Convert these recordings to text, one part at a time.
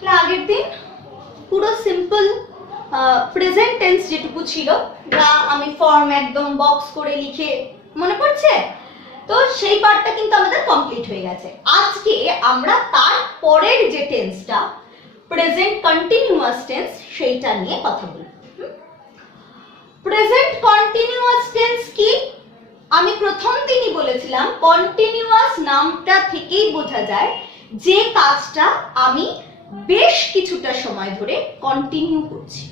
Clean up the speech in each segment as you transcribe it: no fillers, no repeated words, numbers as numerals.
তাহলে আগের দিন পুরো সিম্পল প্রেজেন্ট টেন্স যেটুকু ছিল, যা আমি ফর্ম একদম বক্স করে লিখে, মনে পড়ছে তো? সেই পার্টটা কিন্তু আমাদের কমপ্লিট হয়ে গেছে। আজকে আমরা তার পরের যে টেন্সটা প্রেজেন্ট কন্টিনিউয়াস টেন্স, সেইটা নিয়ে কথা বলবো। প্রেজেন্ট কন্টিনিউয়াস টেন্স কি? আমি প্রথম দিনই বলেছিলাম কন্টিনিউয়াস নামটা থেকেই বোঝা যায় যে কাজটা আমি বেশ কিছুটা সময় ধরে কন্টিনিউ করছি,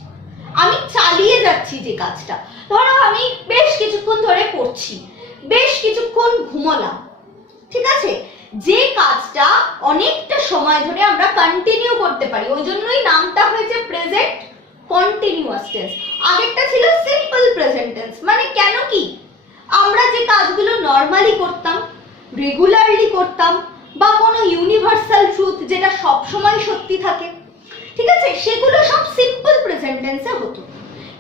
আমি চালিয়ে যাচ্ছি যে কাজটা। ধরো আমি বেশ কিছুক্ষণ ধরে পড়ছি, বেশ কিছুক্ষণ ঘুমোলাম, ঠিক আছে? যে কাজটা অনেকটা সময় ধরে আমরা কন্টিনিউ করতে পারি, ওই জন্যই নামটা হয়েছে প্রেজেন্ট কন্টিনিউয়াস টেন্স। আগেরটা ছিল সিম্পল প্রেজেন্ট টেন্স। মানে কেন কি, আমরা যে কাজগুলো নরমালি করতাম, রেগুলারলি করতাম, বা কোনো ইউনিভার্সাল ট্রুথ যেটা সব সময় সত্যি থাকে, ঠিক আছে, সেগুলো সব সিম্পল প্রেজেন্ট টেন্সে হতো।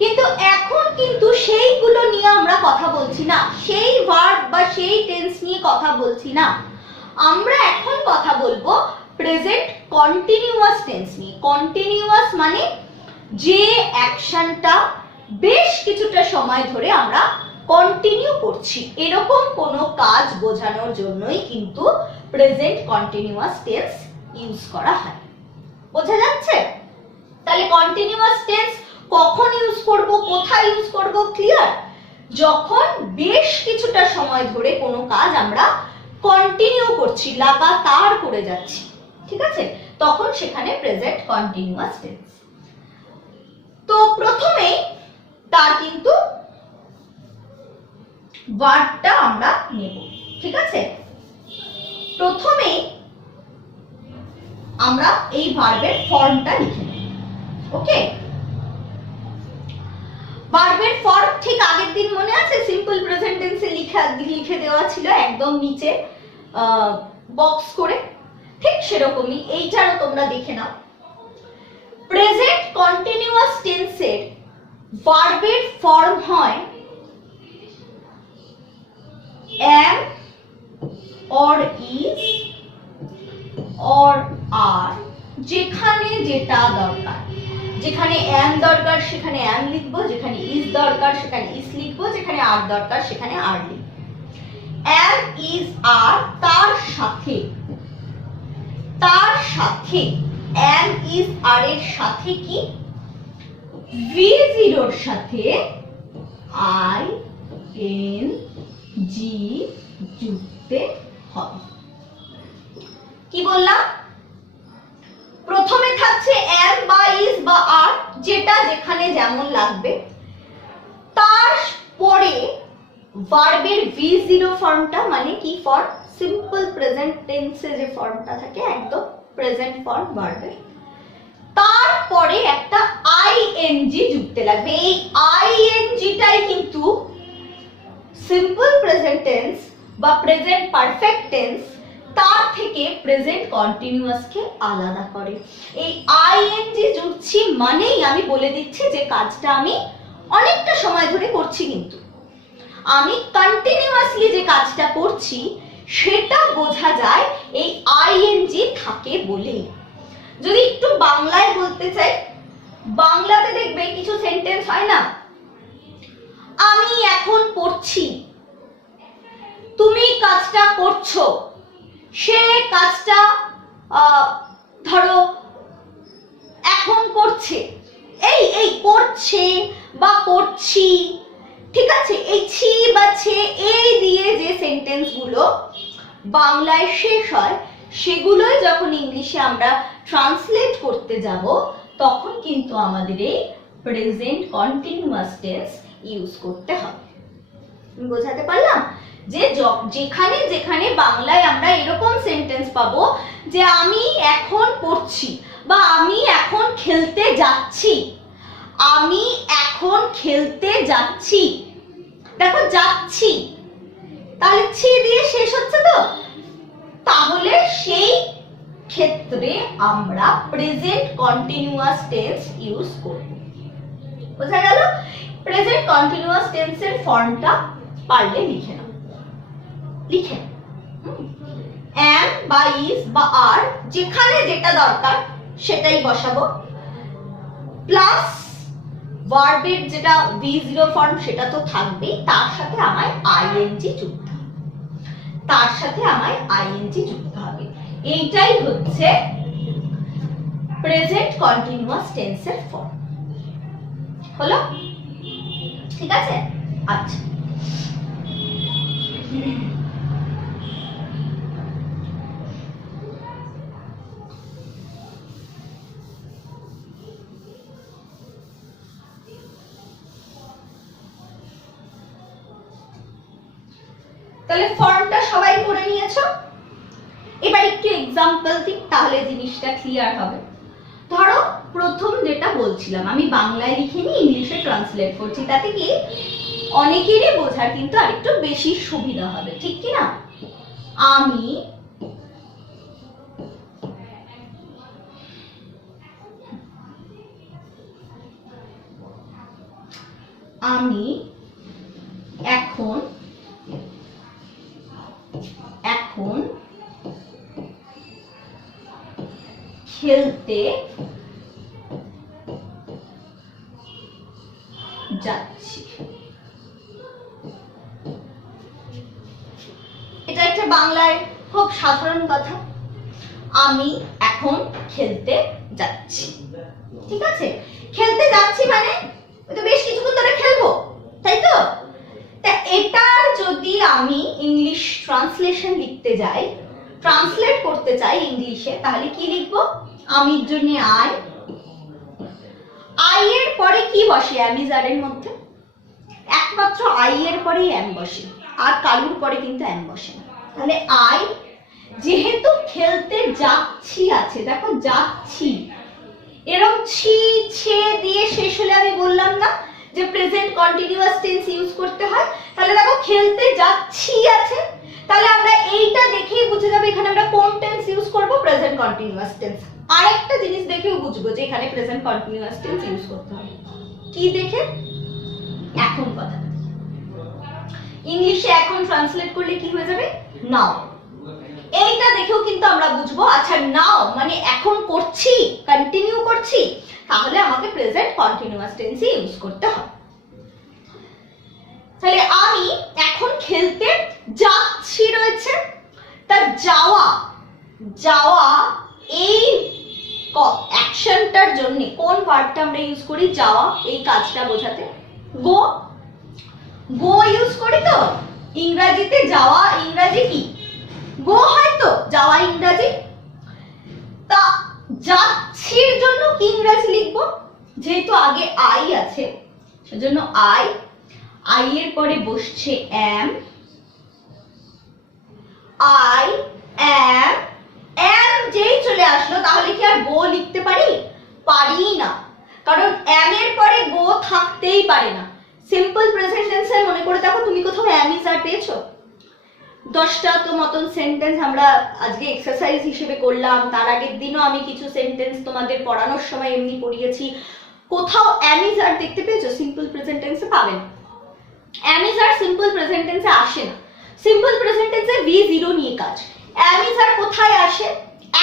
কিন্তু এখন কিন্তু সেইগুলো নিয়ে আমরা কথা বলছি না, সেই ভার্ব বা সেই টেন্স নিয়ে কথা বলছি না। আমরা এখন কথা বলবো প্রেজেন্ট কন্টিনিউয়াস টেন্স নিয়ে। কন্টিনিউয়াস মানে যে অ্যাকশনটা বেশ কিছুটা সময় ধরে আমরা কন্টিনিউ করছি, এরকম কোনো কাজ বোঝানোর জন্যই কিন্তু প্রেজেন্ট কন্টিনিউয়াস টেন্স ইউজ করা হয়। বোঝা যাচ্ছে? তাহলে কন্টিনিউয়াস টেন্স কখন ইউজ করব, কোথায় ইউজ করব, ক্লিয়ার? যখন বেশ কিছুটা সময় ধরে কোনো কাজ আমরা কন্টিনিউ করছি, লাগাতার করে যাচ্ছি, ঠিক আছে, তখন সেখানে প্রেজেন্ট কন্টিনিউয়াস টেন্স। তো প্রথমেই তার কিন্তু ভার্বটা আমরা নেব, ঠিক আছে? প্রথমেই আমরা এই ভার্বের ফর্মটা লিখে নেব। ওকে, ভার্বের ফর্ম ঠিক আগের দিন মনে আছে সিম্পল প্রেজেন্ট টেন্সে লিখে দেওয়া ছিল একদম নিচে বক্স করে, ঠিক সেরকমই এইটারও তোমরা দেখে নাও। প্রেজেন্ট কন্টিনিউয়াস টেন্সের ভার্বের ফর্ম হয় am or is or are, যেখানে যেটা দরকার। যেখানে am দরকার সেখানে am লিখবো, যেখানে is দরকার সেখানে is লিখবো, যেখানে are দরকার সেখানে are লিখবো। am is are তার সাথে am is are এর সাথে কি v0 এর সাথে i n g যুক্তে হবে। কি বললাম? প্রথমে থাকছে am বা is বা are, যেটা যেখানে যেমন লাগবে। তার পরে ভার্বের v0 ফর্মটা, মানে কি ফর্ম? সিম্পল প্রেজেন্ট টেন্সে যে ফর্মটা থাকে, একদম প্রেজেন্ট ফর্ম ভার্বের, তারপরে একটা ing যুক্তে লাগবে। এই ing টাই কিন্তু সিম্পল প্রেজেন্ট টেন্স বা প্রেজেন্ট পারফেক্ট টেন্স তার থেকে প্রেজেন্ট কন্টিনিউয়াসকে আলাদা করে। এই ing জুড়ছি মানেই আমি বলে দিচ্ছি যে কাজটা আমি অনেকটা সময় ধরে করছি, কিন্তু আমি কন্টিনিউয়াসলি যে কাজটা করছি সেটা বোঝা যায় এই ing থাকে বলেই। যদি একটু বাংলায় বলতে চাই, বাংলাতে দেখবে কিছু সেন্টেন্স হয় না, আমি এখন পড়ছি, তুমি কাজটা করছো, সে কাজটা ধরো এখন করছে, এই করছে বা করছি, ঠিক আছে, এই ছি বা ছে এই দিয়ে যে সেন্টেন্স গুলো বাংলায় শেষ হয়, সেগুলোই যখন ইংলিশে আমরা ট্রান্সলেট করতে যাব তখন কিন্তু আমাদের এই প্রেজেন্ট কন্টিনিউয়াস টেন্স ইউজ করতে হবে। বোঝাতে পারলাম? যে যেখানে যেখানে বাংলায় আমরা এরকম সেন্টেন্স পাবো যে আমি এখন পড়ছি বা আমি এখন খেলতে যাচ্ছি, আমি এখন খেলতে যাচ্ছি, দেখো যাচ্ছি, তাহলে ছি দিয়ে শেষ হচ্ছে তো, তাহলে সেই ক্ষেত্রে আমরা প্রেজেন্ট কন্টিনিউয়াস টেন্স ইউজ করব। বোঝা গেল? প্রেজেন্ট কন্টিনিউয়াস টেন্সের ফর্মটা পারলে লিখে নাও, লিখে am বা is বা are, যেখানে যেটা দরকার সেটাই বসাবো, প্লাস ভার্বের যেটা V0 ফর্ম সেটা তো থাকবেই, তার সাথে আমায় আইএনজি যুক্ত হবে, তার সাথে আমায় আইএনজি যুক্ত হবে। এইটাই হচ্ছে প্রেজেন্ট কন্টিনিউয়াস টেন্সের ফর্ম। হলো? ঠিক আছে? আচ্ছা, তাহলে ফর্মটা সবাই করে নিয়েছো? এবার একটু এক্সাম্পল দিই, তাহলে জিনিসটা ক্লিয়ার হবে। ধরো প্রথম যেটা বলছিলাম, আমি বাংলায় লিখে নিয়ে ইংলিশে ট্রান্সলেট করছি, তাতে কি অনেকেরই বোঝার কিন্তু আরেকটু বেশি সুবিধা হবে, ঠিক কি না? আমি এখন খেলতে যাচ্ছি। এটা একটা বাংলায় খুব সাধারণ কথা, আমি এখন খেলতে যাচ্ছি। ঠিক আছে? খেলতে যাচ্ছি মানে তো বেশ কিছুক্ষণ ধরে খেলবো, তাই তো? তা এটার যদি আমি ইংলিশ ট্রান্সলেশন লিখতে যাই, ট্রান্সলেট করতে চাই ইংলিশে, তাহলে কি লিখবো? আমির জন্য আই এর পরে কি বসে? অ্যামিজারের মধ্যে একমাত্র আই এর পরেই এম বসে, আর কালুর পরে কিন্তু এম বসে না। তাহলে আই, যেহেতু খেলতে যাচ্ছি আছে, দেখো যাচ্ছি, এরকম ছি ছে দিয়ে শেষ হলে আমি বললাম না যে প্রেজেন্ট কন্টিনিউয়াস টেন্স ইউজ করতে হয়। তাহলে দেখো খেলতে যাচ্ছি আছে, তাহলে আমরা এইটা দেখেই বুঝে যাবো এখানে আমরা কোন টেন্স ইউজ করব, প্রেজেন্ট কন্টিনিউয়াস টেন্স। আরেকটা জিনিস দেখেও বুঝবো যে এখানে প্রেজেন্ট কন্টিনিউয়াস টেন্স ইউজ করতে হবে। কি দেখে? এখন কথা, ইংলিশে এখন ট্রান্সলেট করলে কি হয়ে যাবে? নাও। এইটা দেখেও কিন্তু আমরা বুঝবো, আচ্ছা নাও মানে এখন করছি, কন্টিনিউ করছি, তাহলে আমাকে প্রেজেন্ট কন্টিনিউয়াস টেন্স ইউজ করতে হবে। তাহলে আমি এখন খেলতে যাচ্ছি রয়েছে, তা যাওয়া এই অ্যাকশনটার জন্য কোন ভার্বটা আমরা ইউজ করি? যাওয়া, এই কাজটা বোঝাতে গো ইউজ করি। তো ইংরেজিতে যাওয়া ইংরেজি কি? গো হয় তো যাওয়া ইংরেজি। তা যাচ্ছির জন্য কি ইংরেজি লিখবো? যেহেতু আগে আই আছে সেজন্য আই এর পরে বসছে am, I am যেই চলে আসলো, তাহলে কি আর গো লিখতে পারি? পারি না, কারণ am এর পরে গো থাকতেই পারে না। সিম্পল প্রেজেন্ট টেন্সে মনে করে দেখো, তুমি কোথাও am is are পেয়েছো? 10টা তো মতন সেন্টেন্স আমরা আজকে এক্সারসাইজ হিসেবে করলাম, তার আগের দিনও আমি কিছু সেন্টেন্স তোমাদের পড়ানোর সময় এমনি পড়িয়েছি। কোথাও am is are দেখতে পেয়েছো? সিম্পল প্রেজেন্ট টেন্সে পাবে না। am is are simple present টেন্সে আসে না। সিম্পল প্রেজেন্ট টেন্সে V0 নিয়ে কাজ। am is are কোথায় আসে?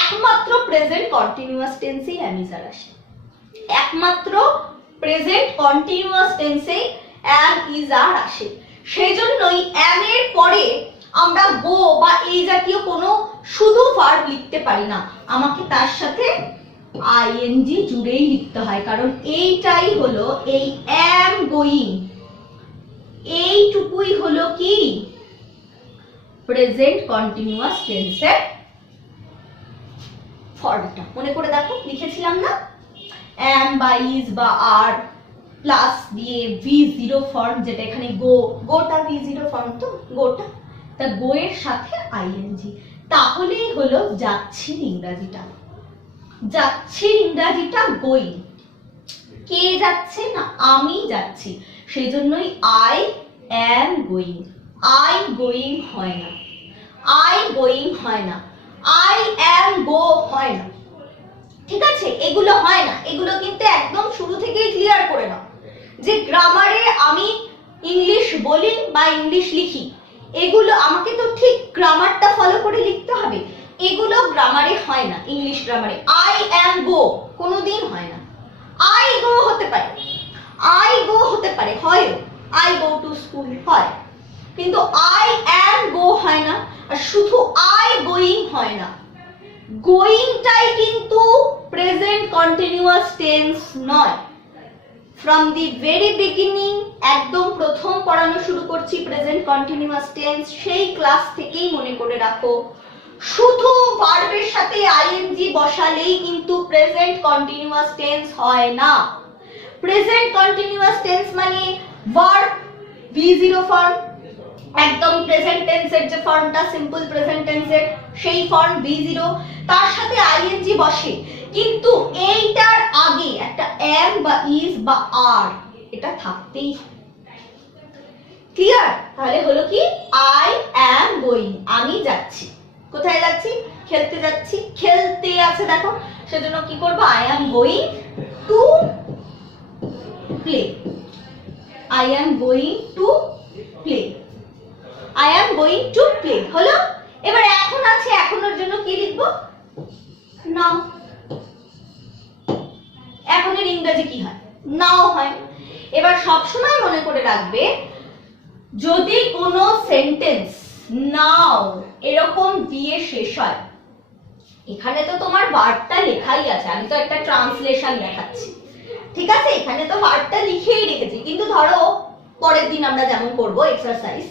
একমাত্র প্রেজেন্ট কন্টিনিউয়াস টেন্সে am is are আসে, একমাত্র প্রেজেন্ট কন্টিনিউয়াস টেন্সে am is are আসে। সেজন্যই am এর পরে আমরা গো বা এই জাতীয় কোনো শুধু ভার্ব লিখতে পারি না, আমাকে তার সাথে আইএনজি জুড়েই লিখতে হয়, কারণ এইটাই হলো এই am going, এইটুকুই হলো কি প্রেজেন্ট কন্টিনিউয়াস টেন্সের ফর্মটা। মনে করে দেখো, লিখেছিলাম না am বা is বা are প্লাস দিয়ে V0 ফর্ম, যেটা এখানে গোটা V0 ফর্ম, তো গোটা, তা গো এর সাথে আইএনজি, তাহলেই হলো যাচ্ছির ইংরাজিটা। যাচ্ছির ইংরাজিটা গোয়িং। কে যাচ্ছে? না আমি যাচ্ছি, সেই জন্যই I am going. I going হয় না, আই গোয়িং হয় না, আই অ্যাম গো হয় না। ঠিক আছে? এগুলো হয় না, এগুলো কিন্তু একদম শুরু থেকেই ক্লিয়ার করে নাও যে গ্রামারে আমি ইংলিশ বলি বা ইংলিশ লিখি, এগুলো আমাকে তো ঠিক গ্রামারটা ফলো করে লিখতে হবে। এগুলো গ্রামারে হয় না, ইংলিশ গ্রামারে। আই অ্যাম গো কোনোদিন হয় না। আই গো হতে পারে, আই গো হতে পারে, হয় আই গো টু স্কুল হয়, কিন্তু আই অ্যাম গো হয় না, আর শুধু আই গোয়িং হয় না। গোয়িংটাই কিন্তু প্রেজেন্ট কন্টিনিউয়াস টেন্স নয়। ফ্রম দি ভেরি বিগিনিং, একদম প্রথম পড়ানো শুরু করছি প্রেজেন্ট কন্টিনিউয়াস টেন্স, সেই ক্লাস থেকেই মনে করে রাখো শুধু ভার্বের সাথে আইএনজি বসালেই কিন্তু প্রেজেন্ট কন্টিনিউয়াস টেন্স হয় না। প্রেজেন্ট কন্টিনিউয়াস টেন্স মানে ভার্ব V0 ফর্ম, একদম প্রেজেন্ট টেন্সের যে ফর্মটা সিম্পল প্রেজেন্ট টেন্সের সেই ফর্ম V0, তার সাথে আইএনজি বসে, কিন্তু এইটার আগে একটা am বা is বা are এটা থাকতেই। ক্লিয়ার? তাহলে হলো কি আই অ্যাম গোয়িং, আমি যাচ্ছি। কোথায় যাচ্ছি? খেলতে যাচ্ছি। খেলতে আছে দেখো, সেজন্য কি করব? I am going to play. I am going to play. I am going to play হলো। এবার এখন আছে, এখনের জন্য কি লিখব? নাও। এখনের ইংরেজি কি হয়? নাও হয়। এবার সবসময় মনে করে রাখবে, যদি কোনো সেন্টেন্স নাও এরকম দিয়ে শেষ হয়, এখানে তো তোমার ভার্বটা লেখাই আছে, আমি তো একটা ট্রান্সলেশন দেখাচ্ছি, ঠিক আছে? এখানে তো ভার্বটা লিখেই রেখেছি, কিন্তু ধরো পরের দিন আমরা যেমন করব এক্সারসাইজ,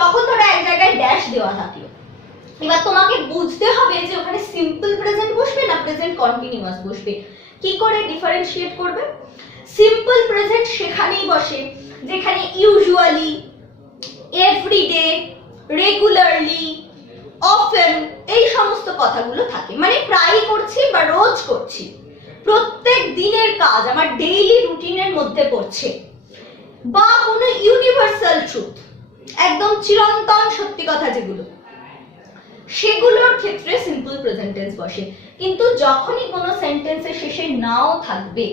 তখন ধরো এক জায়গায় ড্যাশ দেওয়া থাকলো। এবার তোমাকে বুঝতে হবে যে ওখানে সিম্পল প্রেজেন্ট বসবে না প্রেজেন্ট কন্টিনিউয়াস বসবে। কি করে ডিফারেন্সিয়েট করবে? সিম্পল প্রেজেন্ট সেখানেই বসে যেখানে ইউজুয়ালি, এভরিডে, রেগুলারলি, অফেন এই সমস্ত কথাগুলো থাকে, মানে প্রায়ই করছি বা রোজ করছি, প্রত্যেক দিনের কাজ আমার ডেইলি রুটিনের মধ্যে পড়ছে, বা কোনো ইউনিভার্সাল ট্রুথ, একদম চিরন্তন সত্যি কথা যেগুলো, সেগুলোর ক্ষেত্রে সিম্পল প্রেজেন্ট টেন্স বসে। কিন্তু যখনই কোনো সেন্টেন্সের শেষে নাও থাকবে,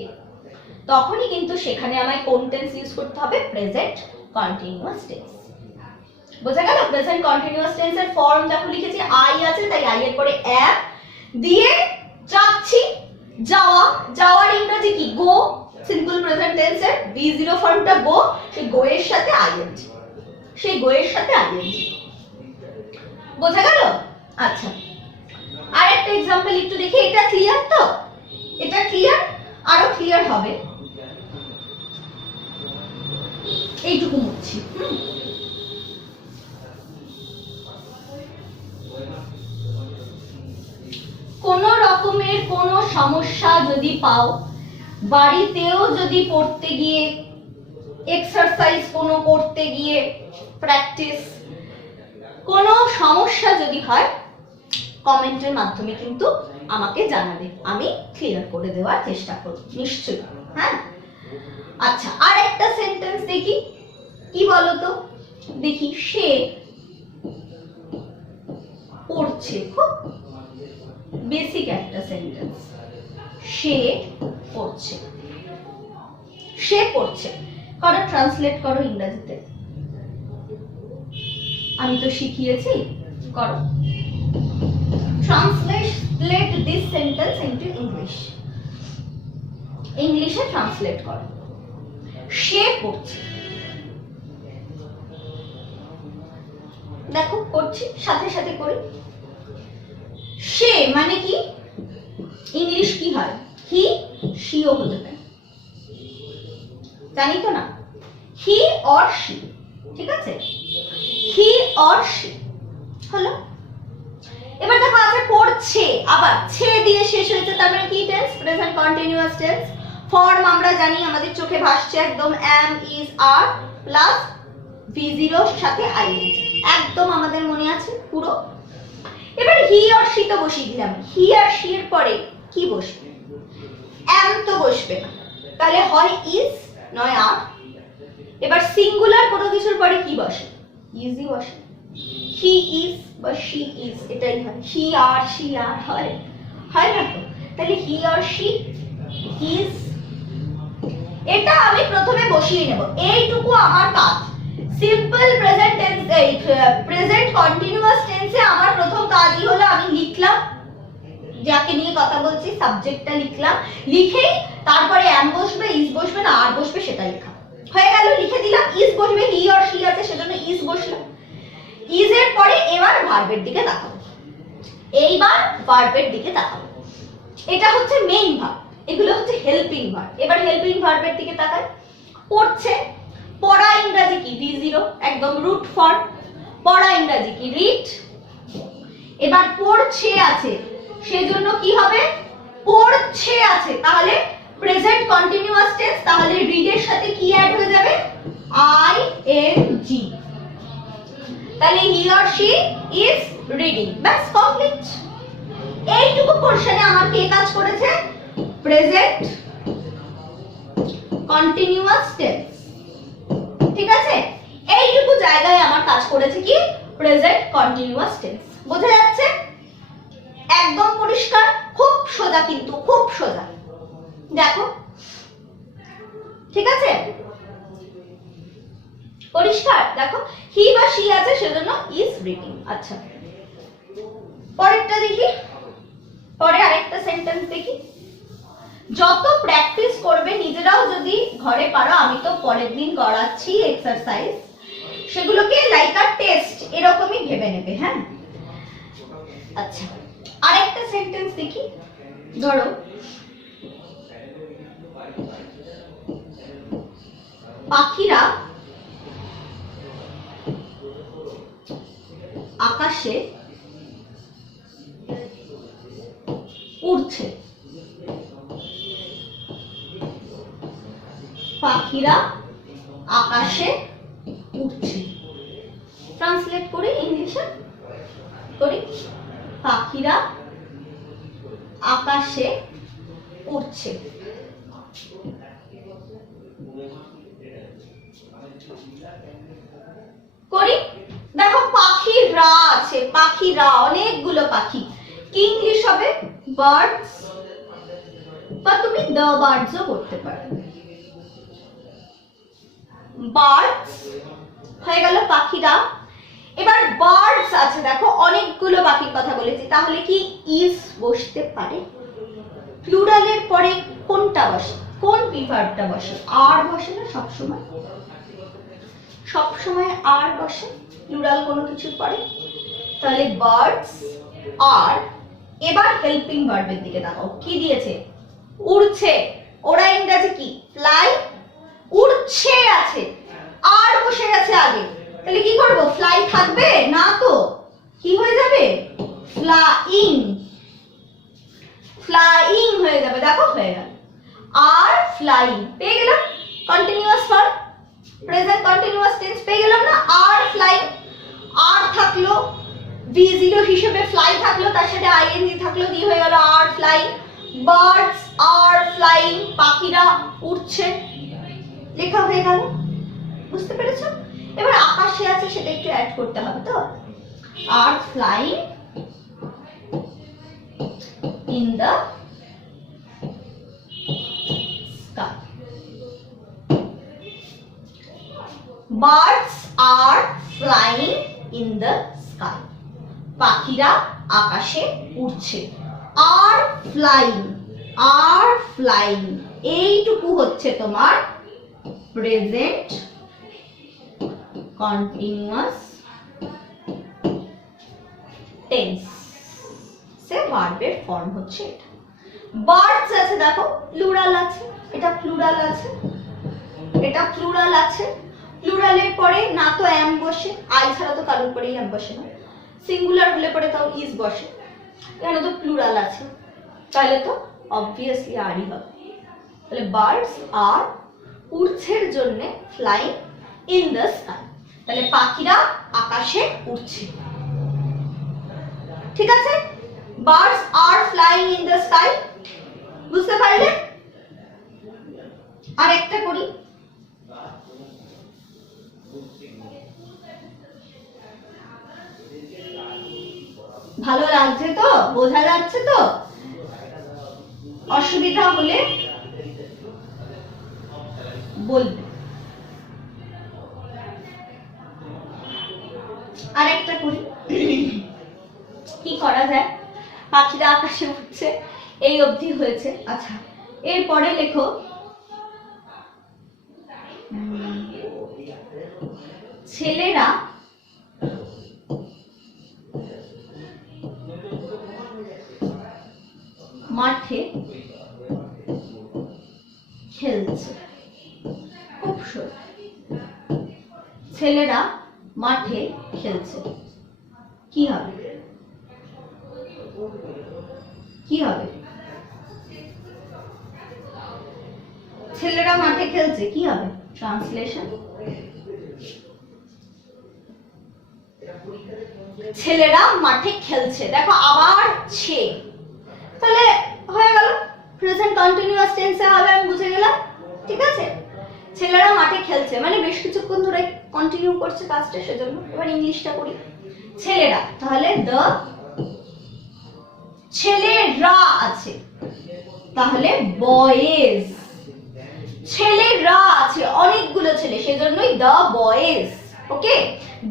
তখনই কিন্তু সেখানে আমায় কোন টেন্স ইউজ করতে হবে? Present continuous tense. বোঝা গেল? প্রেজেন্ট কন্টিনিউয়াস টেন্সের ফর্ম দেখো লিখেছি আই আছে, তাই আই এর পরে অ্যাম দিয়ে যাচ্ছি, যাওয়া, যাওয়ার ইংরেজি কি? গো। সিম্পল প্রেজেন্ট টেন্সের V0 ফর্মটা গো, সেই গো এর সাথে আইএনজি, সেই গো এর সাথে আইএনজি। বোঝা গেল? আচ্ছা, আর একটা एग्जांपल একটু দেখি। এটা ক্লিয়ার তো? এটা ক্লিয়ার? আরো ক্লিয়ার হবে, এইটুকু মুছছি। কোন রকমের কোন সমস্যা যদি পাও, বাড়িতেও যদি পড়তে গিয়ে, এক্সারসাইজ কোনো করতে গিয়ে, প্র্যাকটিস কোনো সমস্যা যদি হয়, কমেন্টের মাধ্যমে কিন্তু আমাকে জানাবে, আমি ক্লিয়ার করে দেওয়ার চেষ্টা করব নিশ্চয়ই। হ্যাঁ, আচ্ছা, আর একটা সেন্টেন্স দেখি, কি বলতো? দেখি, সে পড়ছে, খুব বেসিক একটা সেন্টেন্স, সে পড়ছে। সে পড়ছে করো, ট্রান্সলেট করো ইংরেজিতে, আমি তো শিখিয়েছি, করো। Translate this sentence into English. ইংলিশে ট্রান্সলেট করো। সে পড়ছে, দেখো করছি, সাথে সাথে করি। সে মানে কি? ইংলিশ কি হয়? হি, শিও হতে পারে, জানি তো না? হি অর শি, ঠিক আছে? হি অর শি হলো। এবার দেখো আছে পড়ছে, আবার ছে দিয়ে শেষ হয়েছে, তার মানে কি tense? Present continuous tense. Form আমরা জানি, আমাদের চোখে ভাসছে একদম am, is, are plus V0 সাথে ing, একদম আমাদের মনে আছে পুরো। এবার হি অর শি তো বসিয়ে দিলাম, হি আর শি এর পরে কি বসবে? am তো বসবে না, তাহলে হয় is নয় are। এবার সিঙ্গুলার কোনো কিছুর পরে কি বসে? ইজই বসে। হি ইজ বা শি ইজ, এটাই হয়। হি আর, শি আর হয়, হয় না তো? তাহলে হি আর শি ইজ, এটা আমি প্রথমে বসিয়ে নেব, এইটুকু আমার কাজ। Simple present tense present continuous টেন্সে আমার প্রথম কাজই হলো আমি লিখলাম, যাকে নিয়ে কথা বলছি সাবজেক্টটা লিখলাম, লিখেই তারপরে অ্যাম বসবে, ইজ বসবে না আর বসবে সেটা লেখা হয়ে গেল। লিখে দিলাম ইজ বসবে, হি অর শি আছে সেজন্য ইজ বসলো। ইজ এর পরে এবার ভার্বের দিকে তাকাবো, এইবার ভার্বের দিকে তাকাবো। এটা হচ্ছে মেইন ভার্ব, এগুলো হচ্ছে হেল্পিং ভার্ব। এবার হেল্পিং ভার্বের দিকে তাকাই। পড়ছে, পড়া ইংরেজি কি V0, একদম রুট ফর্ম। পড়া ইংরেজি কি রিড। এবার পড়ছে আছে সেজন্য কি হবে পড়ছে আছে, তাহলে প্রেজেন্ট কন্টিনিউয়াস টেন্স, তাহলে রিড এর সাথে কি অ্যাড হয়ে যাবে ing, তাহলে he or she is reading. ব্যাস কমপ্লিট। এইটুকু পোরশনে আমার কে কাজ করেছে প্রেজেন্ট কন্টিনিউয়াস টেন্স, ঠিক আছে। এইটুকু জায়গায় আমার কাজ করেছে কি প্রেজেন্ট কন্টিনিউয়াস টেন্স। বোঝা যাচ্ছে? একদম পরিষ্কার, খুব সোজা, কিন্তু খুব সোজা। দেখো ঠিক আছে, পরিষ্কার। দেখো হি বা শি আছে সেজন্য ইজ রিডিং। আচ্ছা পরেরটা দেখি, পরে আরেকটা সেন্টেন্স দেখি। যত প্র্যাকটিস করবে নিজেরাও যদি ঘরে পারো, আমি তো পরের দিন করাচ্ছি এক্সারসাইজ, সেগুলোকে লাইক আ টেস্ট এরকমই ভেবে নেবে। হ্যাঁ আচ্ছা আরেকটা সেন্টেন্স দেখি। ধরো পাখিরা আকাশে উড়ছে। পাখিরা আকাশে উড়ছে। ট্রান্সলেট করি ইংলিশে করি, পাখিরা আকাশে উড়ছে। করি। দেখো পাখিরা আছে, পাখিরা অনেকগুলো পাখি, কি ইংলিশ হবে বার্ডস, বা তুমি দ্য বার্ডসও করতে পারো। বার্ডস হয়ে গেল পাখিরা। এবার বার্ডস আছে, দেখো অনেকগুলো পাখির কথা বলেছি, তাহলে কি ইজ বসতে পারে? প্লুরালের পরে কোনটা বসে, কোন প্রিভার্বটা বসে? আর বসে না সবসময়, সবসময় আর বসে প্লুরাল কোনো কিছুর পরে। তাহলে বার্ডস আর। এবার হেল্পিং ভার্বের দিকে তাকাও, কি দিয়েছে উড়ছে। ওরা ইংরেজি কি ফ্লাই। উড়ছে আছে, আর বসে গেছে আগে, তাহলে কি করব ফ্লাই থাকবে না, তো কি হয়ে যাবে ফ্লাইং, ফ্লাইং হয়ে যাবে। দেখো হয়ে গেল আর ফ্লাইং, পেয়ে গেলাম continuous verb present continuous tense পেয়ে গেলাম না। আর ফ্লাইং, আর থাকলো V0 হিসেবে, ফ্লাই থাকলো তার সাথে আইএনজি থাকলো, দিয়ে হয়ে গেল are flying. Birds are flying, পাখিরা উড়ছে, লেখা হয়ে গেল। বুঝতে পেরেছো? এবার আকাশে আছে সেটা একটু অ্যাড করতে হবে। তো are flying in the sky. Birds are flying in the sky, পাখিরা আকাশে উড়ছে। আর ফ্লাইং, আর ফ্লাইং এইটুকু হচ্ছে তোমার প্রেজেন্ট কন্টিনিউয়াস টেন্স, সে ভার্বের ফর্ম হচ্ছে এটা। বার্ডস আছে, দেখো প্লুরাল আছে, এটা প্লুরাল আছে, এটা প্লুরাল আছে। প্লুরালের পরে না তো অ্যাম বসে, আই ছাড়া তো কারোর পরেই অ্যাম বসে না। সিঙ্গুলার হলে পরে তাও ইজ বসে, এখানে তো প্লুরাল আছে, তাহলে তো অবভিয়াসলি আরই হবে। তাহলে বার্ডস আর উড়ছের জন্য ফ্লাইং ইন দ্য স্কাই, তাহলে পাখিরা আকাশে উড়ছে। ঠিক আছে, birds are flying in the sky, বুঝতে পারলে? আর একটা করি। ভালো লাগছে তো? বোঝা যাচ্ছে তো? অসুবিধা হলে বলবে। পাখিরা আকাশে উঠছে, এই অবধি হয়েছে। আচ্ছা, এরপরে লেখো ছেলেরা মাঠে খেলছে। খুব সুন্দর, ছেলেরা মাঠে খেলছে। কি হবে? কি হবে? ছেলেরা মাঠে খেলছে কি হবে? ট্রান্সলেশন, ছেলেরা মাঠে খেলছে। দেখো আবার ছে, তাহলে হয়ে গেল প্রেজেন্ট কন্টিনিউয়াস টেন্সে হবে, আমি বুঝে গেলাম। ঠিক আছে, ছেলেরা মাঠে খেলছে মানে বেশ কিছুক্ষণ ধরে কন্টিনিউ করছে কাজটা, সেজন্য। এবার ইংলিশটা করি। ছেলেরা, তাহলে দ্য, ছেলেরা আছে তাহলে বয়েজ, ছেলেরা আছে অনেকগুলো ছেলে, সেজন্যই the boys. Okay,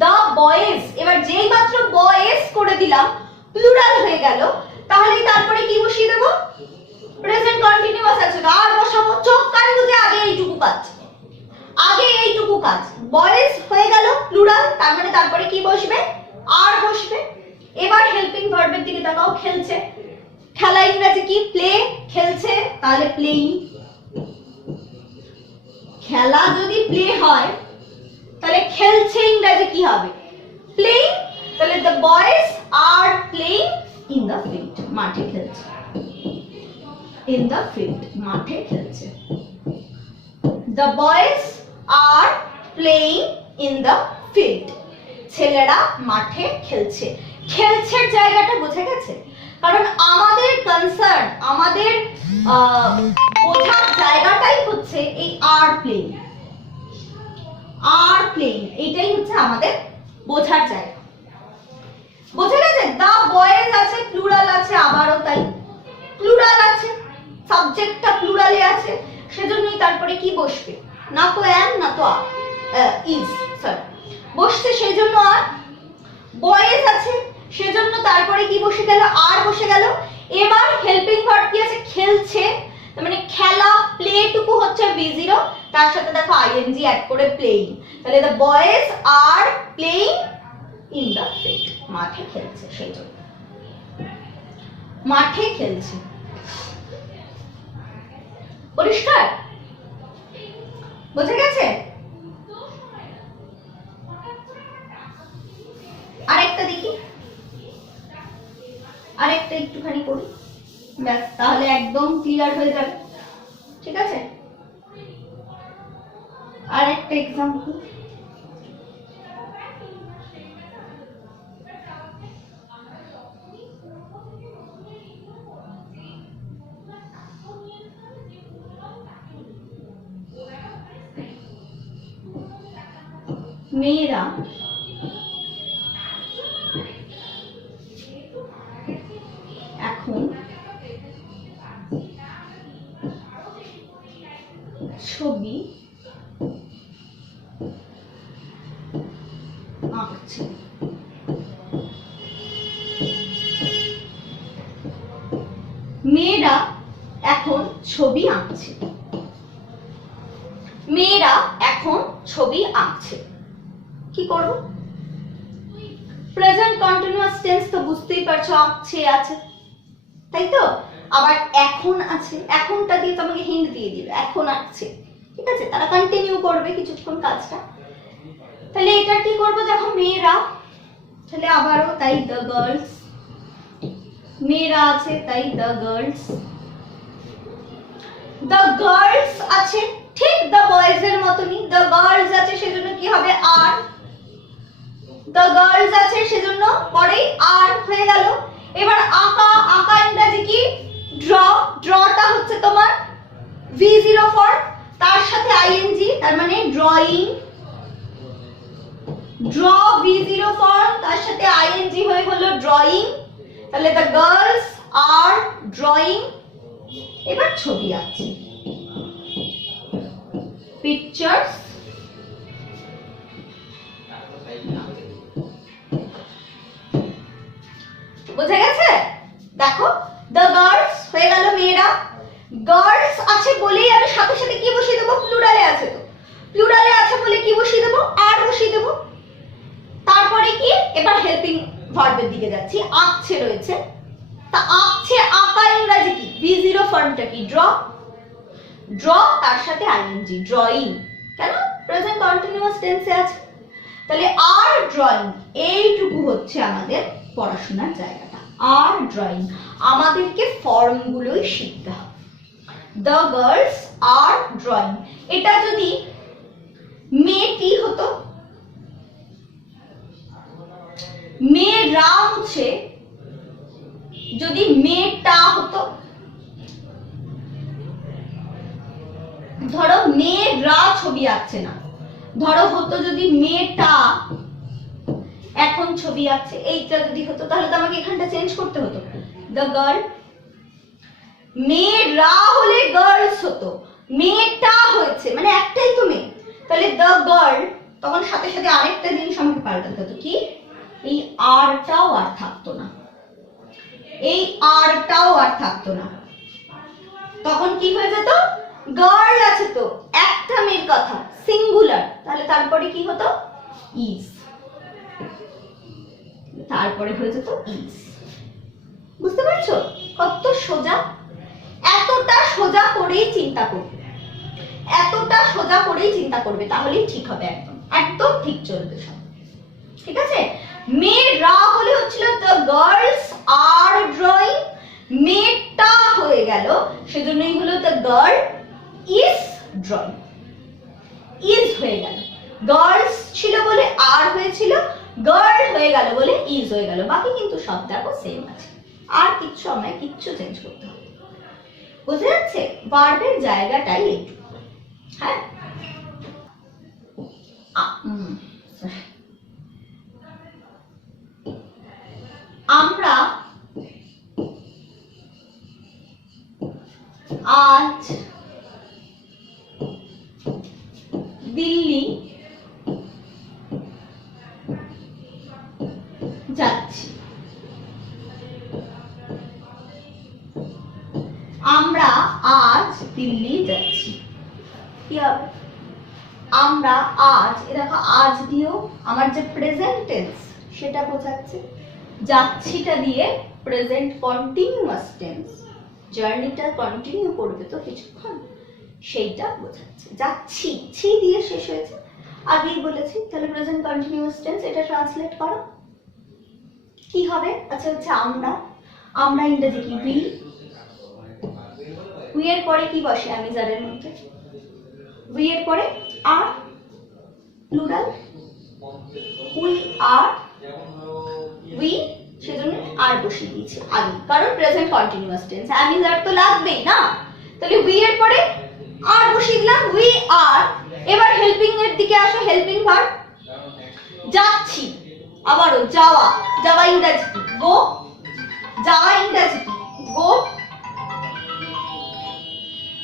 the boys. এবার যেই মাত্র বয়েজ করে দিলাম প্লুরাল হয়ে গেল, তাহলে তারপরে কি বসিয়ে দেব? প্রেজেন্ট কন্টিনিউয়াস আছে, আর বসাবো চোখ কান বুঝে আগে এইটুকু কাজ, আগে এইটুকু কাজ। বয়েজ হয়ে গেল প্লুরাল, তার মানে তারপরে কি বসবে? আর বসবে। এবার হেল্পিং ভার্বের দিকে তাকাও। খেলছে, খেলা ইংরেজি কি? প্লে। খেলছে তাহলে প্লেইং। খেলা যদি প্লে হয় তাহলে খেলছে ইংরেজি কি হবে? প্লেইং। তাহলে the boys are playing in the field, মাঠে খেলছে। in the field, মাঠে খেলছে। the boys are playing in the field, ছেলেরা মাঠে খেলছে। খেলছের জায়গাটা বোঝা গেছে? কারণ আমাদের কনসার্ন, আমাদের বোঝার জায়গাটাই হচ্ছে এই আর প্লেইং, আর প্লেইং, এটাই হচ্ছে আমাদের বোঝার জায়গা। বোঝা গেছে? দা বয়েজ আছে, প্লুরাল আছে, আবারও তাই প্লুরাল আছে, সাবজেক্টটা প্লুরালে আছে, সেজন্যই তারপরে কি বসবে? না তো অ্যাম না তো ইজ, সরি বসছে সেজন্য আর। বয়েজ আছে সেজন্য তারপরে কি বসে গেল? আর বসে গেল। এবার হেল্পিং ভার্ব কি আছে? খেলছে, তার মানে খেলা, প্লে টুকু হচ্ছে V0, তার সাথে দেখো আইএনজি অ্যাড করে প্লেইং। তাহলে the boys are playing in the field, মাঠে খেলছে, সেই জন্য মাঠে খেলছে। পরিষ্কার? বোঝা গেছে? আরেকটা দেখি, আরেকটা একটুখানি করি, ব্যাস তাহলে একদম ক্লিয়ার হয়ে যাবে। ঠিক আছে, আরেকটা এক্সাম্পল। মেয়েরা এখন ছবি আঁকছে। মেয়েরা এখন ছবি আঁকছে, মেয়েরা এখন ছবি আঁকছে। কি করব? প্রেজেন্ট কন্টিনিউয়াস টেন্স তো বুঝতেই পারছো, আঁকছে আছে, তাই তো? আবার এখন আছে, এখনটা দিয়ে তোমাকে হিন্ট দিয়ে দিল, এখন আঁকছে। ঠিক আছে, তারা কন্টিনিউ করবে কিছুক্ষণ কাজটা। তাহলে এটা কি করব? যখন মেয়েরা, তাহলে আবারও তাই দ্য গার্লস, মেয়েরা আছে তাই দ্য গার্লস। দ্য গার্লস আছে ঠিক দ্য বয়েজ এর মতনই, দ্য গার্লস আছে সেজন্য কি হবে? আর। দ্য গার্লস আছে সেজন্য পরেই আর হয়ে গেল। এবার আঁকা, আঁকা ইংরেজি কি? ড্র। ড্রটা হচ্ছে তোমার V0 ফর্ম, তার সাথে আইএনজি, তার মানে ড্রয়িং। ড্র V0 ফর্ম, তার সাথে আইএনজি হয়ে হলো ড্রয়িং। তাহলে দ্য গার্লস আর ড্রয়িং। এবার ছবি আঁকছে, পিকচার্স। বোঝা গেছে? দেখো দেখো দ্য গার্লস হয়ে গেল মেয়েরা, গার্লস আছে বলেই আমি সাথে সাথে কি বসিয়ে দেবো, প্লুরালে আছে তো, প্লুরালে আছে বলে কি বসিয়ে দেবো, আর বসিয়ে দেবো। তারপরে কি, এবার হেল্পিং ভার্বের দিকে যাচ্ছি, আঁকছে রয়েছে, তা আঁকছে আঁকা ইংরেজি কি, V0 ফর্মটা কি, ড্র, ড্র তার সাথে আইএনজি, ড্রয়িং, কেন প্রেজেন্ট কন্টিনিউয়াস টেন্সে আছে। তাহলে আর ড্রয়িং, এইটুকু হচ্ছে আমাদের পড়াশোনার জায়গাটা, আর ড্রয়িং, আমাদেরকে ফর্মগুলোই শিখতে হবে। দ্য গার্লস আর ড্রয়িং, এটা যদি মেয়েটি হতো, মেয়েরা হচ্ছে, যদি মেয়েটা হতো, ধরো মেয়েরা ছবি আঁকছে না, ধরো হতো যদি মেয়েটা এখন ছবি আঁকছে, এইটা যদি হতো তাহলে তো আমাকে এখানটা চেঞ্জ করতে হতো, দ্য গার্ল। মেয়েরা হলে গার্লস হতো, মেয়েটা হয়েছে মানে একটাই তো মেয়ে, তাহলে দ্য গার্ল, তখন সাথে সাথে আরেকটা জিনিস আমাকে পাল্টাতে হতো, কি, এই আরটাও আর থাকতো না, এই আরটাও আর থাকতো না, তখন কি হয়ে যেত, গার্ল আছে তো একটা মেয়ের কথা, সিঙ্গুলার, তাহলে তারপরে কি হতো, ইজ, তারপরে হয়ে যেত ইজ। বুঝতে পারছো কত সোজা, এতটা সোজা করেই চিন্তা করবে, এতটা সোজা করেই চিন্তা করবে, তাহলেই ঠিক হবে, একদম একদম ঠিক চলবে সব, ঠিক আছে। মেয়েরা হলে হচ্ছিল দ্য গার্লস আর ড্রয়িং, মেয়েটা হয়ে গেল সেজন্যই হলো the girl is drawing, is হয়ে গেল, গার্লস ছিল বলে আর হয়েছিল, গার্ল হয়ে গেল বলে ইজ হয়ে গেল, বাকি কিন্তু সব দেখো সেম আছে, আর কিচ্ছু আমায় কিচ্ছু চেঞ্জ করতে হবে। বুঝে যাচ্ছে, ভার্বের জায়গাটাই এইটুকু। হ্যাঁ, আমরা আজ দিল্লি যাচ্ছি, আমরা আজ দিল্লি যাচ্ছি, কি হবে, আমরা আজ, দেখো আজ দিয়েও আমার যে প্রেজেন্ট টেন্স সেটা বোঝাচ্ছে, যাচ্ছিটা দিয়ে প্রেজেন্ট কন্টিনিউয়াস টেন্স, জার্নিটা কন্টিনিউ করবে তো কিছুক্ষণ, সেইটা বোঝাচ্ছে। যাচ্ছি, ছি দিয়ে শেষ হয়েছে, আগেই বলেছি, তাহলে প্রেজেন্ট কন্টিনিউয়াস টেন্স, এটা ট্রান্সলেট করো কি হবে, আচ্ছা হচ্ছে আমরা, আমরা ইংরেজি কি, উই, উই এর পরে কি বসে আমি যাদের মধ্যে, উই এর পরে আর, প্লুরাল, উই আর, উই, সেজন্য আর বসিয়ে দিয়েছি আগে, কারণ প্রেজেন্ট কন্টিনিউয়াস টেন্স, আমি আর তো লাগবেই না, তাহলে উই এর পরে আর বসিয়ে দিলাম, উই আর। এবার হেল্পিং এর দিকে আসো, হেল্পিং ভার্ব, যাচ্ছি, আবারও যাওয়া, যাওয়া ইংরেজি কি, গো, যাওয়া ইংরেজি কি, গো,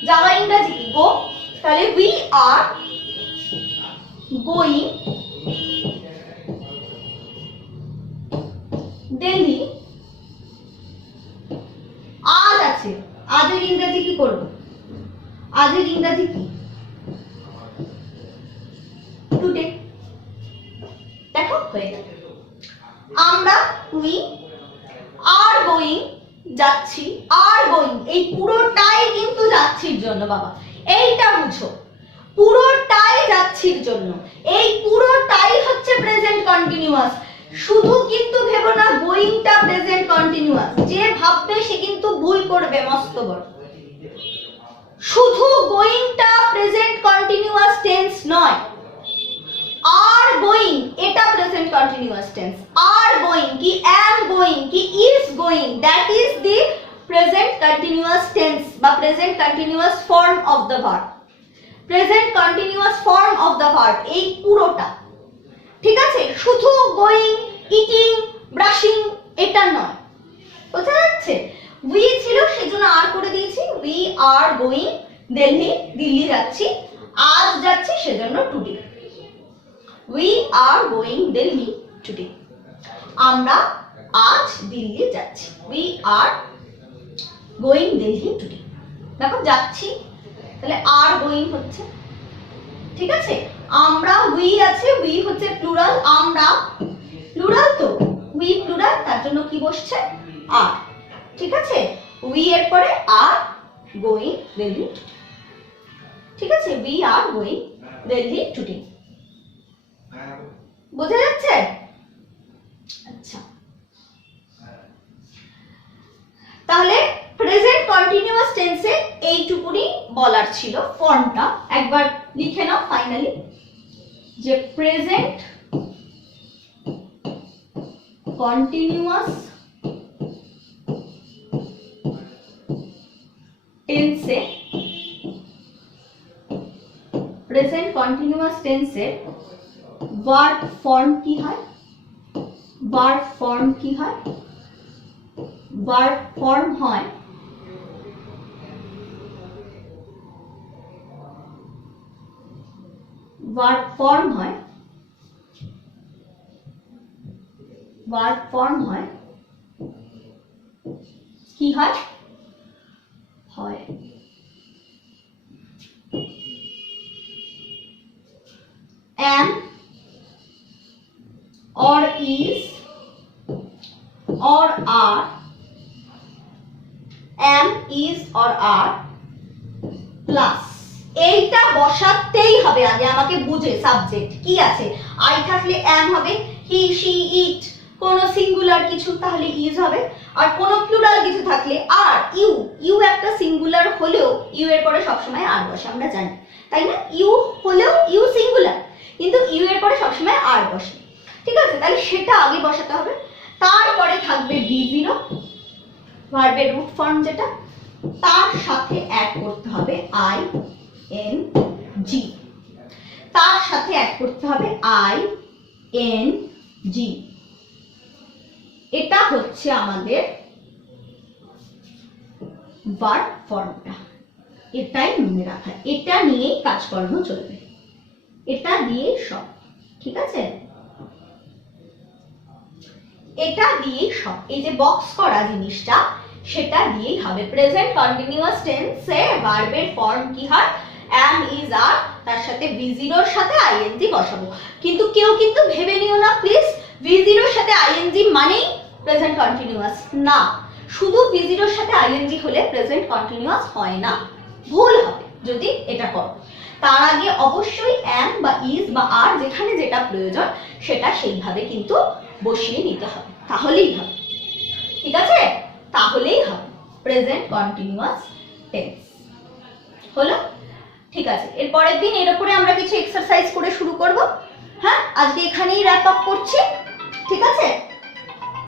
যাওয়া ইংরেজি কি, গো, তাহলে উই আর গোয়িং দিল্লি, আজ আছে, আজের ইংরেজি কি করব, আজের ইংরেজি কি, টুডে, দেখো হয়ে গেল। আমরা, উই আর গোয়িং, যাচ্ছি, আর গোয়িং, এই পুরোটাই কিন্তু যাচ্ছির জন্য, বাবা এইটা বুঝো, পুরোটাই যাচ্ছির জন্য, এই পুরোটাই হচ্ছে প্রেজেন্ট কন্টিনিউয়াস, শুধু কিন্তু ভেবো না গোয়িংটা প্রেজেন্ট কন্টিনিউয়াস, যে ভাববে সে কিন্তু ভুল করবে মস্ত বড়, শুধু গোয়িংটা প্রেজেন্ট কন্টিনিউয়াস টেন্স নয়, আর গোয়িং এটা present continuous tense, are going কি, am going কি, is going, that is the present continuous tense বা present continuous form of the verb, present continuous form of the verb, এই পুরোটা, ঠিক আছে, শুধু গোয়িং, ইটিং, ব্রাশিং এটা নয়, বোঝা যাচ্ছে। উই ছিল সেজন্য আর করে দিয়েছি, we are going Delhi, Delhi যাচ্ছি, আজ যাচ্ছি সেজন্য today, we are going Delhi today, আমরা আজ দিল্লি যাচ্ছি, we are going Delhi today. দেখো যাচ্ছি, তাহলে আর গোয়িং হচ্ছে, ঠিক আছে। আমরা উই আছে, উই হচ্ছে প্লুরাল, আমরা প্লুরাল, তো উই প্লুরাল, তার জন্য কি বসছে আর, ঠিক আছে। উই এর পরে আর গোয়িং দিল্লি, ঠিক আছে। We are going Delhi today, বোঝা যাচ্ছে? আচ্ছা, তাহলে প্রেজেন্ট কন্টিনিউয়াস টেন্সে এইটুকুনি বলার ছিল। ফর্মটা একবার লিখে নাও ফাইনালি, যে প্রেজেন্ট কন্টিনিউয়াস টেন্সে, প্রেজেন্ট কন্টিনিউয়াস টেন্সে ভার্ব ফর্ম কি হয়? ভার্ব ফর্ম কি হয়? ভার্ব ফর্ম হয় ভার্ব ফর্ম হয় ভার্ব ফর্ম হয় কি হয়? হয় am or is or are, am is or are plus, এইটা বসাতেই হবে আগে আমাকে, বুঝে সাবজেক্ট কি আছে। আই থাকলে am হবে, হি শি ইট কোন সিঙ্গুলার কিছু তাহলে ইজ হবে, আর কোন প্লুরাল কিছু থাকলে আর। ইউ, ইউ একটা সিঙ্গুলার হলেও ইউ এর পরে সবসময় আর বসে, আমরা জানি তাই না। ইউ হলেও ইউ সিঙ্গুলার, কিন্তু ইউ এর পরে সবসময় আর বসে, ঠিক আছে। তাহলে সেটা আগে বসাতে হবে। তারপরে থাকবে V0 ভার্বের রুট ফর্ম যেটা, তার সাথে অ্যাড করতে হবে আই এন জি, তার সাথে অ্যাড করতে হবে আই এন জি। এটা হচ্ছে আমাদের ভার্ব ফর্মটা, এটাই মনে রাখা, এটা নিয়েই কাজকর্ম চলবে, এটা দিয়ে সব, ঠিক আছে। এটা দিয়ে সব, এই যে বক্স করা জিনিসটা সেটা দিয়েই হবে। প্রেজেন্ট কন্টিনিউয়াস টেন্সে ভার্বের ফর্ম কি হয়? am is are, তার সাথে v0 এর সাথে ing বসাবো। কিন্তু কেউ কিন্তু ভেবে নিও না প্লিজ v0 এর সাথে ing মানেই প্রেজেন্ট কন্টিনিউয়াস না। শুধু v0 এর সাথে ing হলে প্রেজেন্ট কন্টিনিউয়াস হয় না, ভুল হবে যদি এটা করো। তার আগে অবশ্যই am বা is বা are যেখানে যেটা প্রয়োজন সেটা সেইভাবে কিন্তু বসিয়ে নিতে হবে, তাহলেই হবে, ঠিক আছে। তাহলেই হবে প্রেজেন্ট কন্টিনিউয়াস টেন্স। হলো? ঠিক আছে, এর পরের দিন এর উপরে আমরা কিছু এক্সারসাইজ করে শুরু করব। হ্যাঁ, আজকে এখানেই র‍্যাপ আপ করছি, ঠিক আছে।